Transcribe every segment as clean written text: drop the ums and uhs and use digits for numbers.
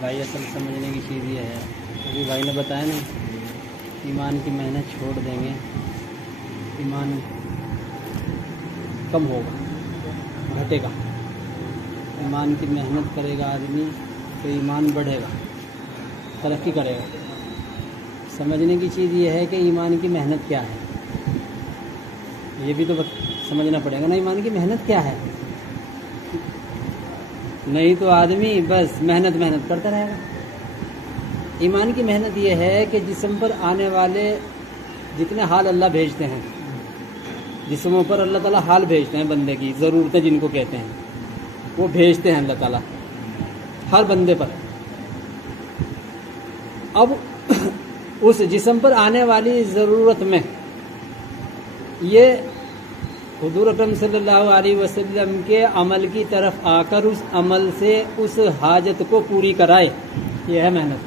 بھائی اصل سمجھنے کی چیز یہ ہے، ابھی بھائی نے بتایا نا، ایمان کی محنت چھوڑ دیں گے ایمان کم ہوگا، گھٹے گا۔ ایمان کی محنت کرے گا آدمی تو ایمان بڑھے گا، ترقی کرے گا۔ سمجھنے کی چیز یہ ہے کہ ایمان کی محنت کیا ہے، یہ بھی تو سمجھنا پڑے گا نا، ایمان کی محنت کیا ہے۔ نہیں تو آدمی بس محنت کرتا رہے گا۔ ایمان کی محنت یہ ہے کہ جسم پر آنے والے جتنے حال اللہ بھیجتے ہیں، جسموں پر اللہ تعالیٰ حال بھیجتے ہیں، بندے کی ضرورتیں جن کو کہتے ہیں وہ بھیجتے ہیں اللہ تعالیٰ ہر بندے پر۔ اب اس جسم پر آنے والی ضرورت میں یہ حضور اکرم صلی اللہ علیہ وسلم کے عمل کی طرف آ کر اس عمل سے اس حاجت کو پوری کرائے، یہ ہے محنت۔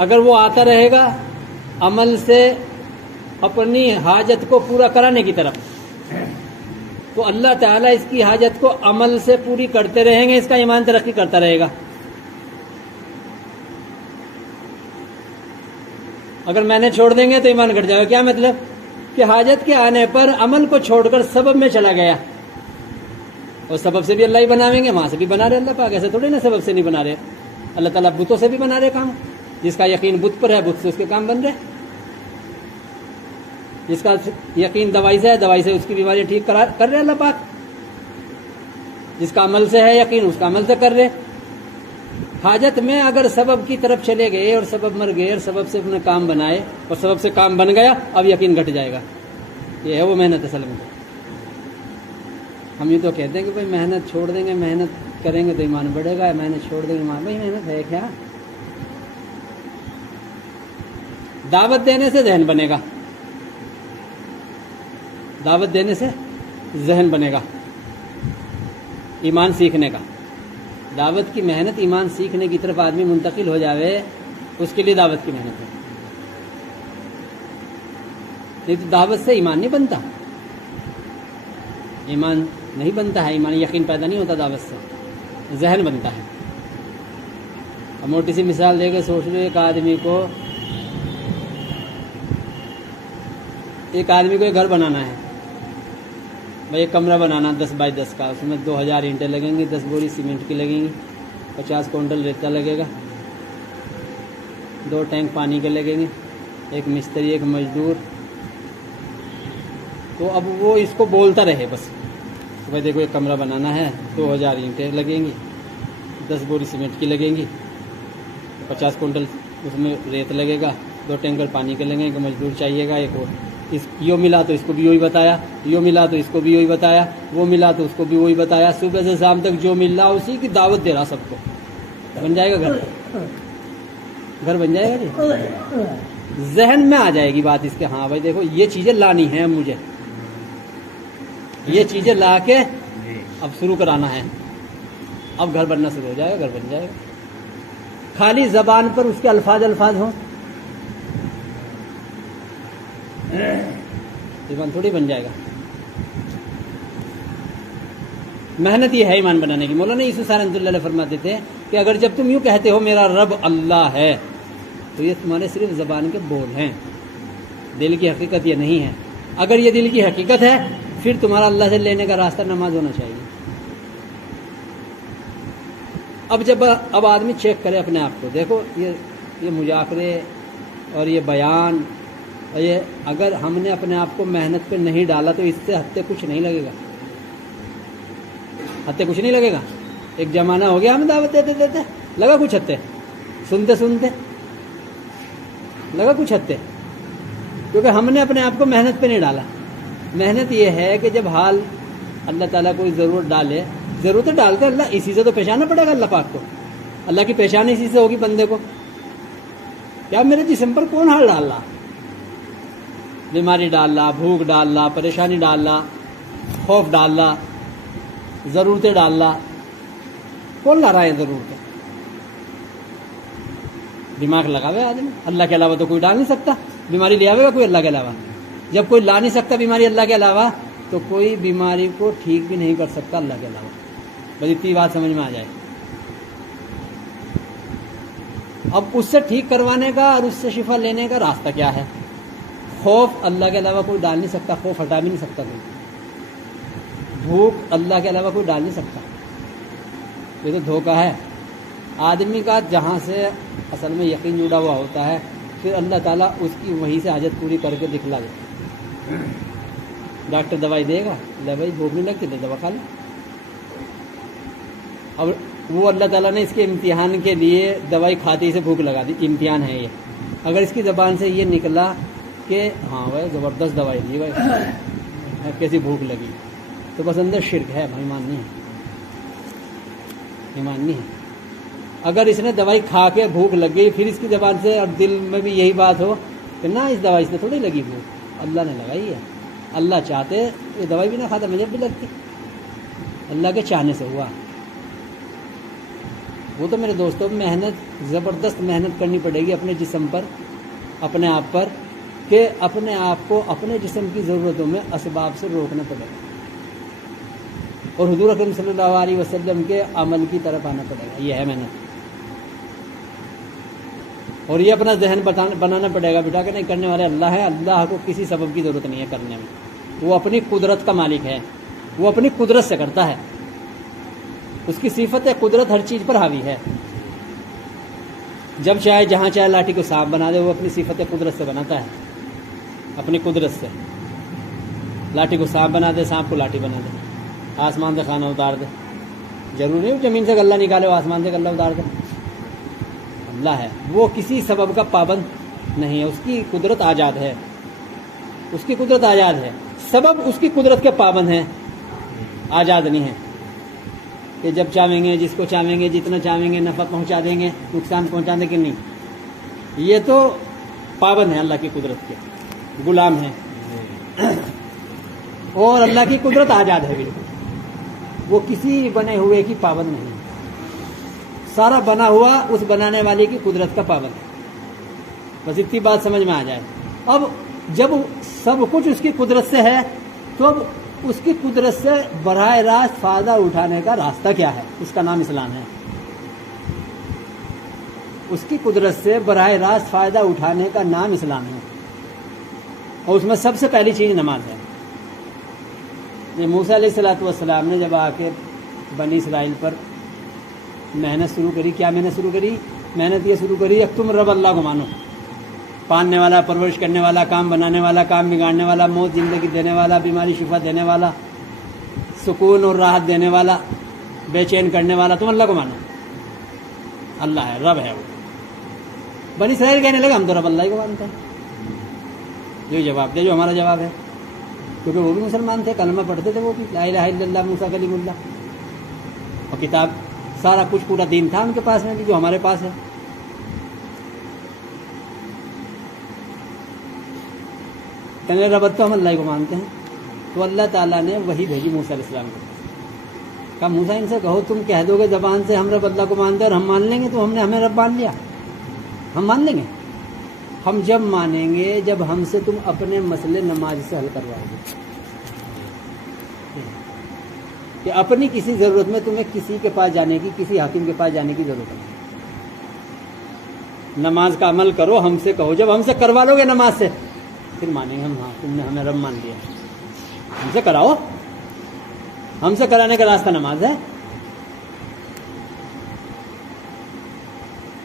اگر وہ آتا رہے گا عمل سے اپنی حاجت کو پورا کرانے کی طرف، تو اللہ تعالیٰ اس کی حاجت کو عمل سے پوری کرتے رہیں گے، اس کا ایمان ترقی کرتا رہے گا۔ اگر میں نے چھوڑ دیں گے تو ایمان گھٹ جائے گا۔ کیا مطلب کہ حاجت کے آنے پر عمل کو چھوڑ کر سبب میں چلا گیا، اور سبب سے بھی اللہ ہی بناویں گے، وہاں سے بھی بنا رہے اللہ پاک، ایسے تھوڑی نا سبب سے نہیں بنا رہے۔ اللہ تعالیٰ بتوں سے بھی بنا رہے کام، جس کا یقین بت پر ہے بت سے اس کے کام بن رہے، جس کا یقین دوائی سے ہے دوائی سے اس کی بیماری ٹھیک کر رہے اللہ پاک، جس کا عمل سے ہے یقین اس کا عمل سے کر رہے۔ حاجت میں اگر سبب کی طرف چلے گئے اور سبب مر گئے اور سبب سے اپنے کام بنائے اور سبب سے کام بن گیا، اب یقین گھٹ جائے گا۔ یہ ہے وہ محنت اصل میں۔ ہم یہ تو کہتے ہیں کہ بھائی محنت چھوڑ دیں گے، محنت کریں گے تو ایمان بڑھے گا، محنت چھوڑ دیں گے ایمان، بھائی محنت ہے کیا؟ دعوت دینے سے ذہن بنے گا، دعوت دینے سے ذہن بنے گا ایمان سیکھنے کا۔ دعوت کی محنت ایمان سیکھنے کی طرف آدمی منتقل ہو جاوے، اس کے لیے دعوت کی محنت ہے۔ نہیں تو دعوت سے ایمان نہیں بنتا، ایمان نہیں بنتا ہے، ایمان یقین پیدا نہیں ہوتا، دعوت سے ذہن بنتا ہے۔ اب موٹی سی مثال دے کے سوچ لو، ایک آدمی کو ایک گھر بنانا ہے، بھائی ایک کمرہ بنانا 10 بائی 10 کا، اس میں 2000 اینٹیں لگیں گی، 10 بوری سیمنٹ کی لگیں گی، 50 کوئنٹل ریتا لگے گا، 2 ٹینک پانی کے لگیں گے، ایک مستری ایک مزدور۔ تو اب وہ اس کو بولتا رہے بس، بھائی دیکھو ایک کمرہ بنانا ہے، 2000 اینٹیں لگیں گی، 10 بوری سیمنٹ کی لگیں گی، 50 کوئنٹل اس میں ریت لگے گا، 2 ٹینکر پانی کے لگیں گے، ایک مزدور چاہیے گا، ایک اور یوں ملا تو اس کو بھی وہی بتایا، یوں ملا تو اس کو بھی وہی بتایا، وہ ملا تو اس کو بھی وہی بتایا، صبح سے شام تک جو مل رہا اسی کی دعوت دے رہا سب کو۔ بن جائے گا گھر بن جائے گا جی۔ ذہن میں آ جائے گی بات اس کے، ہاں بھائی دیکھو یہ چیزیں لانی ہیں مجھے، یہ چیزیں لا کے اب شروع کرانا ہے، اب گھر بننا شروع ہو جائے گا، گھر بن جائے گا۔ خالی زبان پر اس کے الفاظ ہوں، ایمان تھوڑی بن جائے گا۔ محنت یہ ہے ایمان بنانے کی۔ مولانا یوسف صاحب رحمۃ اللہ علیہ فرماتے تھے کہ اگر جب تم یوں کہتے ہو میرا رب اللہ ہے، تو یہ تمہارے صرف زبان کے بول ہیں، دل کی حقیقت یہ نہیں ہے۔ اگر یہ دل کی حقیقت ہے پھر تمہارا اللہ سے لینے کا راستہ نماز ہونا چاہیے۔ اب آدمی چیک کرے اپنے آپ کو، دیکھو یہ مذاکرے اور یہ بیان اور یہ اگر ہم نے اپنے آپ کو محنت پہ نہیں ڈالا تو اس سے ہفتے کچھ نہیں لگے گا، ہفتے کچھ نہیں لگے گا۔ ایک زمانہ ہو گیا ہم دعوت دیتے لگا کچھ ہفتے، سنتے لگا کچھ ہفتے، کیونکہ ہم نے اپنے آپ کو محنت پہ نہیں ڈالا۔ محنت یہ ہے کہ جب حال اللہ تعالیٰ کوئی ضرورت ڈالے، ضرورت ڈالتے اللہ اسی سے تو پہچانا پڑے گا اللہ پاک کو، اللہ کی پہچان اسی سے ہوگی بندے کو۔ کیا میرے جسم پر کون حال ڈال رہا؟ بیماری ڈال رہا، بھوک ڈال رہا، پریشانی ڈال رہا، خوف ڈال رہا، ضرورتیں ڈال رہا، کون لا رہا ہے ضرورتیں؟ دماغ لگاوے آدمی، اللہ کے علاوہ تو کوئی ڈال نہیں سکتا۔ بیماری لے آوے گا کوئی اللہ کے علاوہ؟ جب کوئی لا نہیں سکتا بیماری اللہ کے علاوہ، تو کوئی بیماری کو ٹھیک بھی نہیں کر سکتا اللہ کے علاوہ۔ بس اتنی بات سمجھ میں آ جائے۔ اب اس سے ٹھیک کروانے کا اور اس سے شفا لینے کا راستہ کیا ہے؟ خوف اللہ کے علاوہ کوئی ڈال نہیں سکتا، خوف ہٹا بھی نہیں سکتا کوئی، بھوک اللہ کے علاوہ کوئی ڈال نہیں سکتا، یہ تو دھوکہ ہے آدمی کا جہاں سے اصل میں یقین جڑا ہوا ہوتا ہے، پھر اللہ تعالیٰ اس کی وہیں سے حاجت پوری کر کے دکھلا دیتا۔ ڈاکٹر دوائی دے گا، لے بھائی بھوک نہیں لگتی تو دوا کھا لو۔ اب وہ اللہ تعالیٰ نے اس کے امتحان کے لیے دوائی کھاتے ہی سے بھوک لگا دی، امتحان ہے یہ۔ اگر اس کی زبان سے یہ نکلا کہ ہاں بھائی زبردست دوائی دی بھائی، کیسی بھوک لگی، تو بس اندر شرک ہے، ایمان نہیں ہے، ایمان نہیں ہے۔ اگر اس نے دوائی کھا کے بھوک لگ گئی، پھر اس کی زبان سے اور دل میں بھی یہی بات ہو کہ نہ اس دوائی سے تھوڑی لگی بھوک، اللہ نے لگائی ہے، اللہ چاہتے یہ دوائی بھی نہ کھاتا مجھے بھی لگتی، اللہ کے چاہنے سے ہوا۔ وہ تو میرے دوستوں محنت، زبردست محنت کرنی پڑے گی اپنے جسم پر، اپنے آپ پر، کہ اپنے آپ کو اپنے جسم کی ضرورتوں میں اسباب سے روکنا پڑے گا، اور حضور اکرم صلی اللہ علیہ وسلم کے عمل کی طرف آنا پڑے گا، یہ ہے محنت۔ اور یہ اپنا ذہن بنانا پڑے گا بیٹا کہ نہیں، کرنے والے اللہ ہے، اللہ کو کسی سبب کی ضرورت نہیں ہے کرنے میں، وہ اپنی قدرت کا مالک ہے، وہ اپنی قدرت سے کرتا ہے، اس کی صفت قدرت ہر چیز پر حاوی ہے۔ جب چاہے جہاں چاہے لاٹھی کو سانپ بنا دے، وہ اپنی صفت قدرت سے بناتا ہے، اپنی قدرت سے۔ لاٹھی کو سانپ بنا دے، سانپ کو لاٹھی بنا دے، آسمان سے کھانا اتار دے، ضروری نہیں زمین سے غلہ نکالے، آسمان سے غلہ اتار دے، اللہ ہے، وہ کسی سبب کا پابند نہیں ہے، اس کی قدرت آزاد ہے، اس کی قدرت آزاد ہے، سبب اس کی قدرت کے پابند ہیں، آزاد نہیں ہے کہ جب چاہیں گے، جس کو چاہیں گے، جتنا چاہیں گے نفع پہنچا دیں گے، نقصان پہنچا دیں گے، نہیں، یہ تو پابند ہے، اللہ کی قدرت کے غلام ہیں، اور اللہ کی قدرت آزاد ہے بالکل، وہ کسی بنے ہوئے کی پابند نہیں، سارا بنا ہوا اس بنانے والے کی قدرت کا پابند ہے، بس اتنی بات سمجھ میں آ جائے۔ اب جب سب کچھ اس کی قدرت سے ہے، تو اب اس کی قدرت سے براہ راست فائدہ اٹھانے کا راستہ کیا ہے؟ اس کا نام اسلام ہے۔ اس کی قدرت سے براہ راست فائدہ اٹھانے کا نام اسلام ہے، اور اس میں سب سے پہلی چیز نماز ہے۔ یہ موسیٰ علیہ الصلوۃ والسلام نے جب آ کے بنی اسرائیل پر محنت شروع کری، کیا محنت شروع کری؟ محنت یہ شروع کری کہ تم رب اللہ کو مانو، پالنے والا، پرورش کرنے والا، کام بنانے والا، کام بگاڑنے والا، موت زندگی دینے والا، بیماری شفا دینے والا، سکون اور راحت دینے والا، بے چین کرنے والا، تم اللہ کو مانو، اللہ ہے، رب ہے وہ۔ بنی اسرائیل کہنے لگا ہم تو رب اللہ کو مانتے ہیں، جو جواب دے، جو ہمارا جواب ہے، کیونکہ وہ بھی مسلمان تھے، کلمہ پڑھتے تھے، وہ بھی لا الہ الا اللہ موسیٰ کلیم اللہ، اور کتاب سارا کچھ پورا دین تھا ان کے پاس میں بھی، جو ہمارے پاس ہے۔ کہنے رب تو ہم اللہ کو مانتے ہیں، تو اللہ تعالیٰ نے وہی بھیجی موسیٰ علیہ السلام کو، کہا موسیٰ ان سے کہو تم کہہ دو گے زبان سے ہم رب اللہ کو مانتے ہیں اور ہم مان لیں گے، تو ہم نے ہمیں رب مان لیا، ہم مان لیں گے، ہم جب مانیں گے جب ہم سے تم اپنے مسئلے نماز سے حل کرواؤ گے، کہ اپنی کسی ضرورت میں تمہیں کسی کے پاس جانے کی، کسی حاکم کے پاس جانے کی ضرورت نہیں، نماز کا عمل کرو، ہم سے کہو، جب ہم سے کروا لو گے نماز سے پھر مانیں گے ہم، ہاں تم نے ہمیں رب مان لیا، ہم سے کراؤ، ہم سے کرانے کا راستہ نماز ہے۔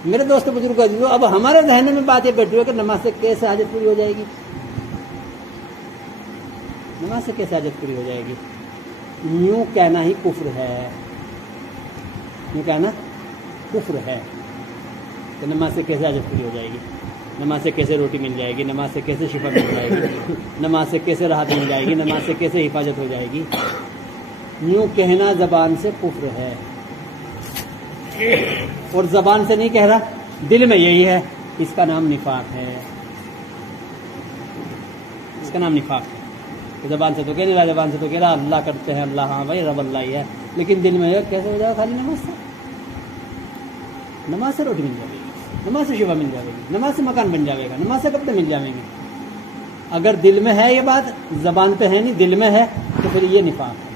میرے دوست بزرگ عزیزو، اب ہمارے ذہن میں بات یہ بیٹھی ہے کہ نماز سے کیسے حاجت پوری ہو جائے گی، نماز سے کیسے حاجت پوری ہو جائے گی؟ یوں کہنا ہی کفر ہے، یوں کہنا کفر ہے کہ نماز سے کیسے حاجت پوری ہو جائے گی، نماز سے کیسے روٹی مل جائے گی، نماز سے کیسے شفا مل جائے گی، نماز سے کیسے راحت مل جائے گی، نماز سے کیسے حفاظت ہو جائے گی، یوں کہنا زبان سے کفر ہے، اور زبان سے نہیں کہہ رہا، دل میں یہی ہے، اس کا نام نفاق ہے، اس کا نام نفاق ہے۔ زبان سے تو کہہ نہیں رہا، زبان سے تو کہہ رہا اللہ کرتے ہیں، اللہ ہاں بھائی رب اللہ ہی ہے، لیکن دل میں یہ کیسے ہو جائے گا؟ خالی نماز سے، نماز سے روٹی مل جائے گی، نماز سے شفا مل جائے گی، نماز سے مکان بن جائے گا، نماز سے کپڑے مل جائیں گے۔ اگر دل میں ہے یہ بات، زبان پہ ہے نہیں، دل میں ہے، تو پھر یہ نفاق ہے۔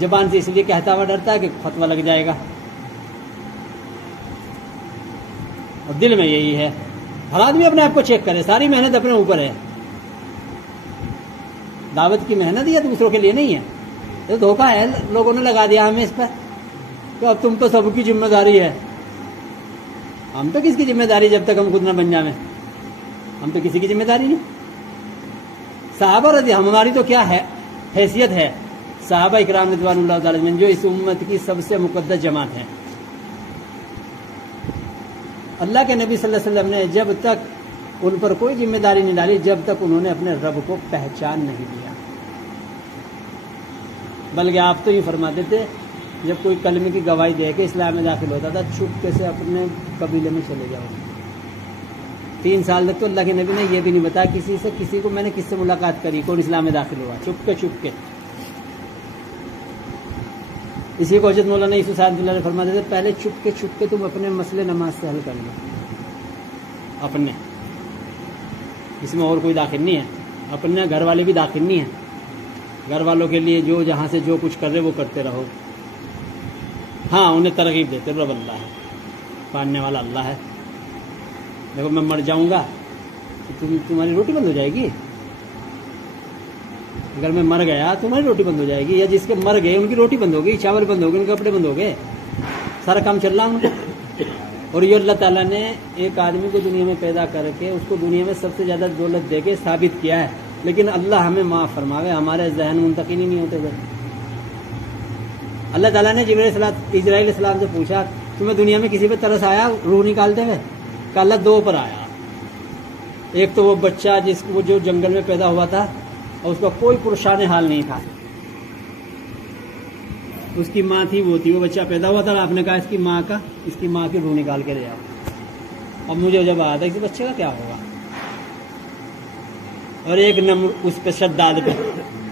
زبان سے اس لیے کہتا ہوا ڈرتا ہے کہ فتویٰ لگ جائے گا، اور دل میں یہی ہے. ہر آدمی اپنے آپ کو چیک کرے, ساری محنت اپنے اوپر ہے. دعوت کی محنت یہ دوسروں کے لیے نہیں ہے. تو دھوکہ ہے, لوگوں نے لگا دیا ہمیں اس پر کہ اب تم تو سب کی ذمہ داری ہے. ہم تو کس کی ذمہ داری جب تک ہم خود نہ بن جائیں, ہم تو کسی کی ذمہ داری نہیں. صحابہ رضی ہماری تو کیا ہے حیثیت ہے, صحابہ اکرام رضوان اللہ تعالی عنہم جو اس امت کی سب سے مقدس جماعت ہے. اللہ کے نبی صلی اللہ علیہ وسلم نے جب تک ان پر کوئی ذمہ داری نہیں ڈالی جب تک انہوں نے اپنے رب کو پہچان نہیں دیا. بلکہ آپ تو یہ فرماتے تھے جب کوئی کلمے کی گواہی دے کے اسلام میں داخل ہوتا تھا چھپکے سے اپنے قبیلے میں چلے جاؤ. 3 سال تک تو اللہ کے نبی نے یہ بھی نہیں بتایا کسی کو میں نے کس سے ملاقات کری, کون اسلام میں داخل ہوا, چھپ کے. اسی کو حضرت مولانا یوسف صاحب اللہ علیہ فرماتے تھے پہلے چھپ کے تم اپنے مسئلے نماز سے حل کر لو اپنے, اس میں اور کوئی داخل نہیں ہے. اپنے گھر والے بھی داخل نہیں ہیں, گھر والوں کے لیے جو جہاں سے جو کچھ کر رہے وہ کرتے رہو. ہاں انہیں ترغیب دیتے رب اللہ ہے, پالنے والا اللہ ہے. دیکھو میں مر جاؤں گا تو تمہاری روٹی بند ہو جائے گی. اگر میں مر گیا تمہاری روٹی بند ہو جائے گی, یا جس کے مر گئے ان کی روٹی بند ہو گئی, چاول بند ہو گئے, ان کے کپڑے بند ہو گئے, سارا کام چل رہا ان کو. اور یہ اللہ تعالیٰ نے ایک آدمی کو دنیا میں پیدا کر کے اس کو دنیا میں سب سے زیادہ دولت دے کے ثابت کیا ہے. لیکن اللہ ہمیں معاف فرماوے, ہمارے ذہن منتقل ہی نہیں ہوتے تھے. اللہ تعالیٰ نے اسرائیل علیہ السلام سے پوچھا تمہیں دنیا میں کسی پہ ترس آیا روح نکالتے ہوئے؟ کہ اللہ 2 پر آیا. ایک تو وہ بچہ وہ جو جنگل میں پیدا ہوا تھا اور اس کا کوئی پرشان حال نہیں تھا, اس کی ماں تھی وہ بچہ پیدا ہوا تھا, آپ نے کہا اس کی ماں کی روح نکال کے لے آؤ. اب مجھے جب آیا تھا اس بچے کا کیا ہوگا. اور ایک نمر اس پہ شداد پہ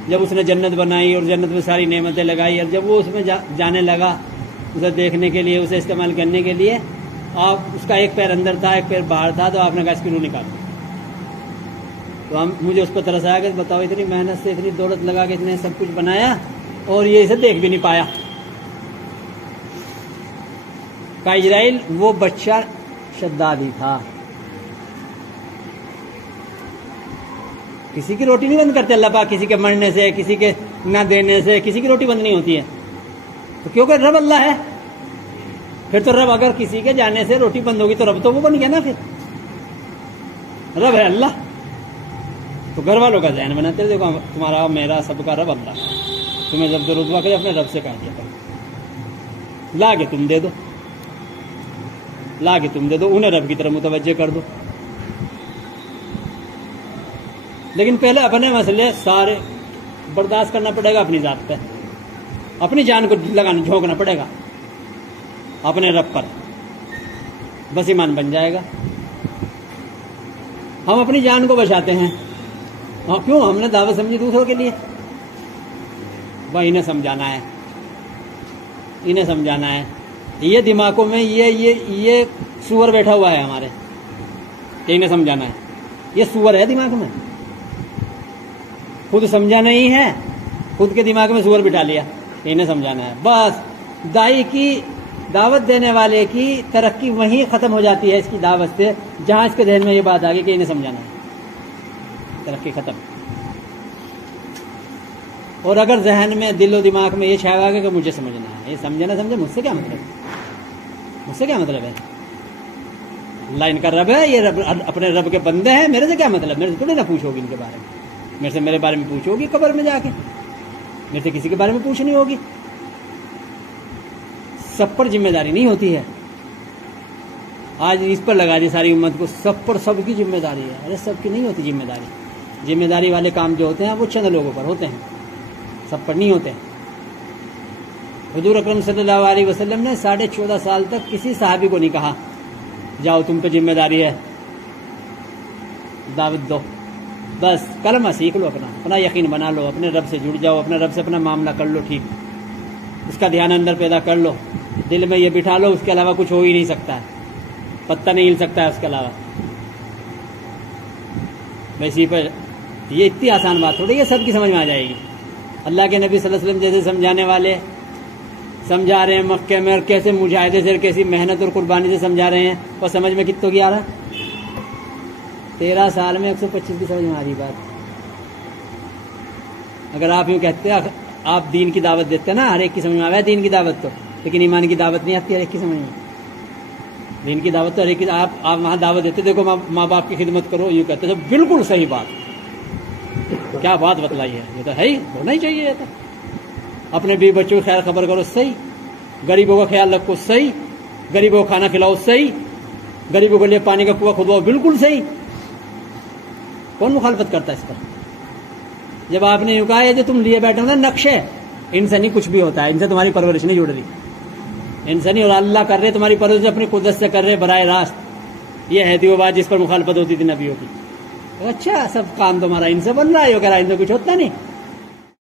جب اس نے جنت بنائی اور جنت میں ساری نعمتیں لگائی, اور جب وہ اس میں جانے لگا اسے دیکھنے کے لیے, اسے استعمال کرنے کے لیے, آپ اس کا ایک پیر اندر تھا ایک پیر باہر تھا, تو آپ نے کہا اس کی روح نکال. تو مجھے اس پہ ترس آیا کہ بتاؤ اتنی محنت سے اتنی دولت لگا کے اتنے سب کچھ بنایا اور یہ اسے دیکھ بھی نہیں پایا. کا اسرائیل وہ بچہ شداد ہی تھا. کسی کی روٹی نہیں بند کرتے اللہ پاک, کسی کے مرنے سے, کسی کے نہ دینے سے کسی کی روٹی بند نہیں ہوتی ہے. تو کیونکہ رب اللہ ہے, پھر تو رب اگر کسی کے جانے سے روٹی بند ہوگی تو رب تو وہ بن گیا نا. پھر رب ہے اللہ. تو گھر والوں کا ذہن بناتے دیکھو تمہارا میرا سب کا رب اللہ. تمہیں جب ضرورت ہوا کرے اپنے رب سے کہا دیا کرو, لا کے تم دے دو, انہیں رب کی طرف متوجہ کر دو. لیکن پہلے اپنے مسئلے سارے برداشت کرنا پڑے گا, اپنی ذات پہ اپنی جان کو جھونکنا پڑے گا اپنے رب پر, بس ایمان بن جائے گا. ہم اپنی جان کو بچاتے ہیں, کیوں؟ ہم نے دعوت سمجھی دوسروں کے لیے. وہ انہیں سمجھانا ہے. یہ دماغوں میں یہ سور بیٹھا ہوا ہے ہمارے, کہ انہیں سمجھانا ہے. یہ سور ہے دماغ میں, خود سمجھا نہیں ہے, خود کے دماغ میں سور بٹھا لیا, انہیں سمجھانا ہے. بس دائی کی دعوت دینے والے کی ترقی وہیں ختم ہو جاتی ہے اس کی دعوت سے, جہاں اس کے ذہن میں یہ بات آ گئی کہ انہیں سمجھانا ہے, ترقی ختم. اور اگر ذہن میں دل و دماغ میں یہ چھایا آ گیا کہ مجھے سمجھنا ہے, یہ سمجھے نہ سمجھے مجھ سے کیا مطلب ہے؟ اللہ ان کا رب ہے, یہ رب اپنے رب کے بندے ہیں, میرے سے کیا مطلب؟ میرے سے تھوڑی نہ پوچھو گی ان کے بارے میں, میرے بارے میں پوچھو گی قبر میں جا کے, میرے سے کسی کے بارے میں پوچھنی ہوگی. سب پر ذمہ داری نہیں ہوتی ہے. آج اس پر لگا دی ساری امت کو, سب پر سب کی ذمہ داری ہے. ارے سب کی نہیں ہوتی ذمہ داری. ذمہ داری والے کام جو ہوتے ہیں وہ چند لوگوں پر ہوتے ہیں, سب پر نہیں ہوتے. حضور اکرم صلی اللہ علیہ وسلم نے 14.5 سال تک کسی صحابی کو نہیں کہا جاؤ تم پہ ذمہ داری ہے دعوت دو. بس کلمہ سیکھ لو, اپنا یقین بنا لو, اپنے رب سے جڑ جاؤ, اپنے رب سے اپنا معاملہ کر لو ٹھیک, اس کا دھیان اندر پیدا کر لو, دل میں یہ بٹھا لو, اس کے علاوہ کچھ ہو ہی نہیں سکتا ہے, پتہ نہیں ہل سکتا ہے اس کے علاوہ. ویسی پر یہ اتنی آسان بات تھوڑی ہے, سب کی سمجھ میں آ جائے گی. اللہ کے نبی صلی اللہ علیہ وسلم جیسے سمجھانے والے سمجھا رہے ہیں مکے میں، اور کیسے مجاہدے سے، کیسی محنت اور قربانی سے سمجھا رہے ہیں، اور سمجھ میں کتوں کی آ رہا؟ 13 سال میں 125 کی سمجھ میں آ رہی بات۔ اگر آپ یوں کہتے ہیں، آپ دین کی دعوت دیتے ہیں نا، ہر ایک کی سمجھ میں آ رہا ہے دین کی دعوت تو، لیکن ایمان کی دعوت نہیں آتی ہر ایک کی سمجھ میں۔ دین کی دعوت تو ہر ایک کی، آپ وہاں دعوت دیتے، دیکھو ماں باپ کی خدمت کرو، یوں کہتے تو بالکل صحیح بات، کیا بات بتلائی ہے، یہ تو ہے ہی، ہونا ہی چاہیے یہ تو۔ اپنے بیوی بچوں کی خیر خبر کرو، صحیح۔ غریبوں کا خیال رکھو، صحیح۔ غریبوں کو کھانا کھلاؤ، صحیح۔ غریبوں کے لیے پانی کا کنواں کھدواؤ، بالکل صحیح۔ کون مخالفت کرتا ہے اس پر؟ جب آپ نے یوں کہا یہ جو تم لیے بیٹھے ہو نا نقشے، ان سے نہیں کچھ بھی ہوتا ہے، ان سے تمہاری پرورش نہیں جڑ رہی، ان سے نہیں، اور اللہ کر رہے تمہاری پرورش اپنی قدرت سے کر رہے براہ راست۔ یہ ہے تھی وہ بات جس پر مخالفت ہوتی تھی نبیوں کی۔ اچھا سب کام تمہارا ان سے بن رہا ہے، اگر ان سے کچھ ہوتا نہیں۔